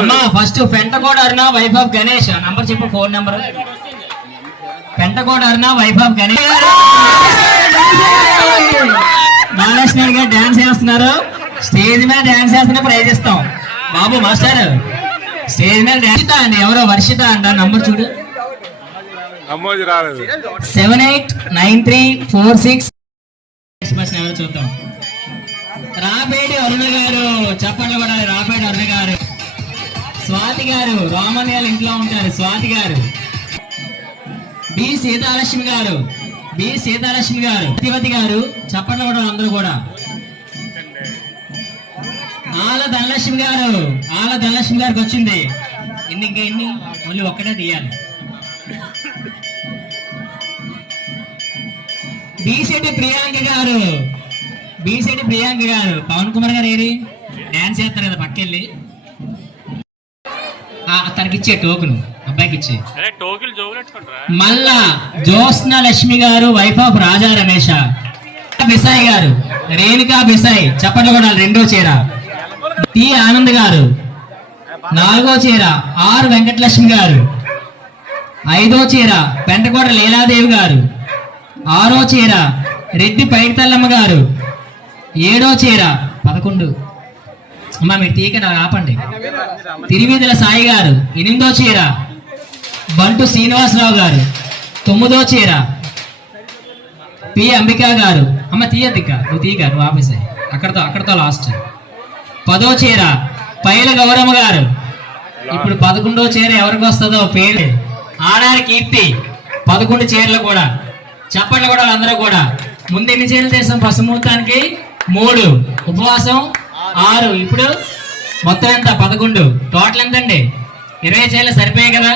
అమ్మా first Pentakoda Aruna wife of Ganesh number చెప్పు, phone number. Pentakoda Aruna wife of Ganesh Mahalakshmi గారు డాన్స్ చేస్తున్నారు. స్టేజ్ మీద డాన్స్ చేస్తున్నా ప్రైజ్ ఇస్తాం. బాబు మాస్టర్ స్టేజ్ మీద డాన్స్ అండి. ఎవరో వర్షిత అంట. నంబర్ చూడు 789346. ఎవరు చూద్దాం. రాపేడి అరుణ గారు చెప్పండి కూడా. రాపేడి అరుణ గారు. స్వాతి గారు రామన్యాల ఇంట్లో ఉంటారు. స్వాతి గారు. బి సీతాలక్ష్మి గారు. బి సీతాలక్ష్మి గారు. సత్యవతి గారు చెప్పండి కూడా అందరూ కూడా. ఆల ధనలక్ష్మి గారు. ఆల ధనలక్ష్మి గారికి వచ్చింది. ఎన్ని మళ్ళీ ఒక్కటే తీయాలి. బీసెట్టి ప్రియాంక గారు. బీసెట్టి ప్రియాంక గారు. పవన్ కుమార్ గారు ఏరి డాన్స్ చేస్తారు కదా పక్కెళ్ళి. తనకి ఇచ్చే టోకును అబ్బాయికి ఇచ్చే. మళ్ళా జ్యోత్స్న లక్ష్మి గారు వైఫ్ ఆఫ్ రాజా రమేష. బిసాయి గారు. రేణుకా బిసాయి చెప్పండి కూడా. 2వ చీర. టి ఆనంద్ గారు. 4వ చీర ఆర్ వెంకటలక్ష్మి గారు. 5వ చీర పెంటకోట లీలాదేవి గారు. 6వ చీర రెడ్డి పైడితల్లమ్మ గారు. 7వ చీర 11. అమ్మా మీరు తీక నాకు ఆపండి. తిరువీధుల సాయి గారు. 8వ చీర బంటు శ్రీనివాసరావు గారు. 9వ చీర పి అంబికా గారు. అమ్మ తీయద్దిక నువ్వు తీయగా నువ్వు ఆపేసాయి. అక్కడతో లాస్ట్. 10వ చీర పైల గౌరమ్మ గారు. ఇప్పుడు 11వ చీర ఎవరికి వస్తుందో పేరు ఆడారి కీర్తి. 11 చీరలు కూడా చెప్పండి కూడా అందరూ కూడా. ముందు ఎన్ని చీరలు చేసాం ఫస్ట్ ముహూర్తానికి? 3. ఉపవాసం 6. ఇప్పుడు మొత్తం ఎంత? 11. టోటల్ ఎంతండి? 20 చీరలు సరిపోయాయి కదా.